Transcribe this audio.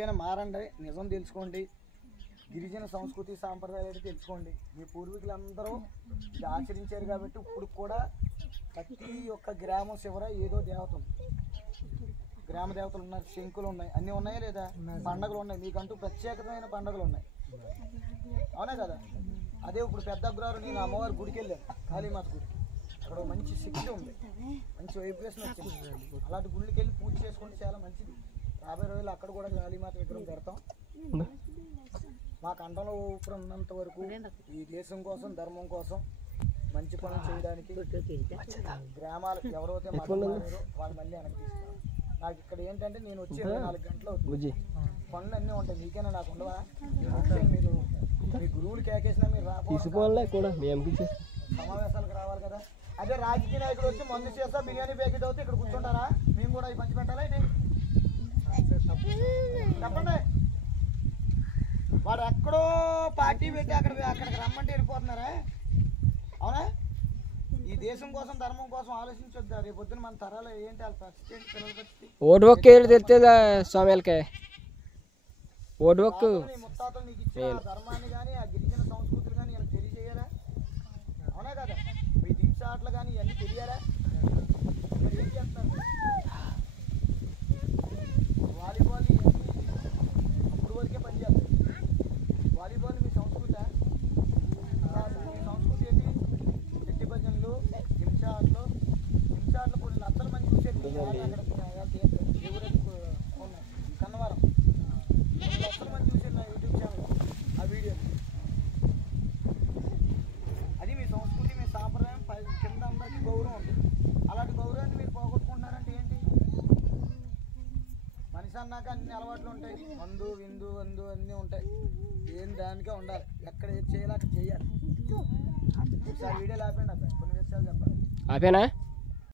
ఇప్పటికైనా మారండి, నిజం తెలుసుకోండి, గిరిజన సంస్కృతి సాంప్రదాయాలు తెలుసుకోండి. మీ పూర్వీకులందరూ ఇది ఆచరించారు కాబట్టి ఇప్పుడు కూడా ప్రతి ఒక్క గ్రామం చివర ఏదో దేవత ఉంది, గ్రామ దేవతలు ఉన్నారు, శంకులు ఉన్నాయి, అన్నీ ఉన్నాయా లేదా? పండుగలు ఉన్నాయి, మీకంటూ ప్రత్యేకమైన పండుగలు ఉన్నాయి, అవునా కదా? అదే ఇప్పుడు పెద్ద అగ్రహారం నేను అమ్మవారి గుడికి వెళ్ళాను, కాళీమాత గుడి, అక్కడ మంచి శక్తి ఉంది, మంచి వైబ్రేషన్ వచ్చింది. అలాంటి గుళ్ళకి వెళ్ళి పూజ చేసుకుంటే చాలా మంచిది. రాబోయే రోజులు అక్కడ కూడా కాళీమాత విగ్రహం పెడతాం. మా కంఠంలో ఊపిరి ఉన్నంత వరకు ఈ దేశం కోసం, ధర్మం కోసం మంచి పనులు చేయడానికి గ్రామాలకు ఎవరైతే మాట్లాడారో వాళ్ళు మళ్ళీ వెనక్కి తీసుకున్నారు. నాకు ఇక్కడ ఏంటంటే నేను వచ్చి 24 గంటలు పనులు అన్నీ ఉంటాయి, మీకైనా నాకు ఉండవా? మీరు మీ గురువులు కేకేసినా మీరు రాకపోతే సమావేశాలకు రావాలి కదా. అదే రాజకీయ నాయకుడు వచ్చి మందు చేస్తా బిర్యానీ ప్యాకెట్ అవుతే ఇక్కడ కూర్చుంటారా? మేము కూడా పంచి పెట్టాలా ఇది? చెప్పండి. వాడు ఎక్కడో పార్టీ పెట్టి అక్కడికి రమ్మంటే వెళ్ళిపోతున్నారా? అవునా? ఈ దేశం కోసం, ధర్మం కోసం ఆలోచించొద్దా? రేపు పొద్దున మన తరాలు ఏంటి వాళ్ళ పరిస్థితి, ఏంటి పిల్లల పరిస్థితి? ముత్తాతలు నీకు ఇచ్చిన ధర్మాన్ని కానీ ఆ గిరిజన సంస్కృతులు కానీ ఇలా తెలియజేయరా? అవునా కదా? మీ దింసాట్లు కానీ ఇవన్నీ తెలియరా? మరి ఏం చేస్తారు? వాలీబాల్ ఇప్పుడు వరకే పనిచేస్తారు. వాలీబాల్ మీ సంస్కృతి, మీ సంస్కృతి ఏంటి? చెట్టి భజనలు, హింసాట్లు కొన్ని లక్షల మంది చూసేది ఉన్నాయి. కన్నవరం కొన్ని లక్షల మంది చూసేది నా యూట్యూబ్ ఛానల్, ఆ వీడియో. అది మీ సంస్కృతి, మీ సాంప్రదాయం, కింద అందరికీ గౌరవం ఉంటుంది. అలాంటి గౌరవాన్ని మీరు పోగొట్టుకుంటున్నారంటే ఏంటి? మనిషి అన్నాక అన్ని అలవాట్లు ఉంటాయి, మందు విందు వందు అన్నీ ఉంటాయి. ఏం దానికే ఉండాలి, ఎక్కడ ఏది చేయాలి అక్కడ చేయాలి. ఒకసారి వీడియోలు ఆపండి అబ్బాయి, కొన్ని విషయాలు చెప్పాలి. ఆపేనా?